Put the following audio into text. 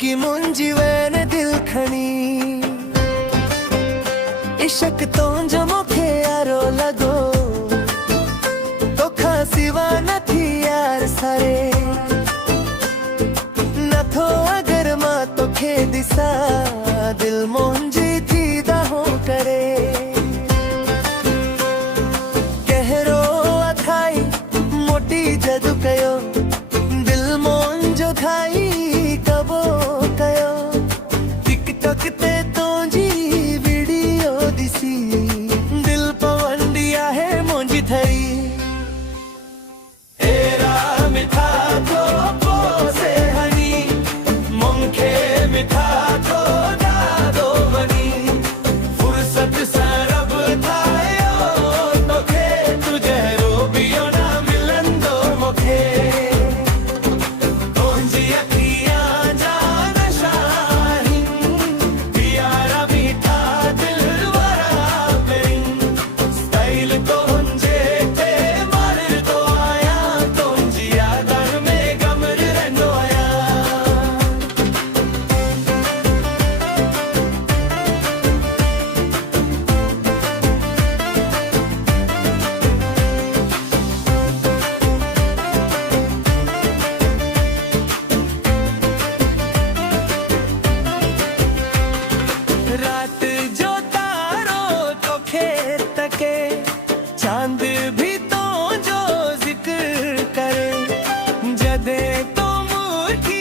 की मुंजी वैन दिल खणी इश्क तो जो मुखे यारो लगो तो खासिवा न थी यार सारे न थो अगर मां तो खे दिसा दिल मुंजी थी दहो करे कहरो अथाई मोटी जदु कयो दिल मुंजो थाई कबो कयो टिकटॉक ते तो जी वीडियो दिसी दिल पवंडिया है मुंजी थई एरा मिठा तो पोसे हनी मुंखे मिठा तो दादो बनी फुर्सत सरब थायो तोखे तुझे रोबियो ना मिलंदो मुखे तुंजी अखियां जान शाहीन प्यारा मीठा दिल वरा मेरी स्टाइल तो हुंजे ते मार तो आया तुंजी यादन में गमर रहनो आया रात जो तारो तो खेत के चांद भी तो जो जिक्र करे जदे तो मुर्गी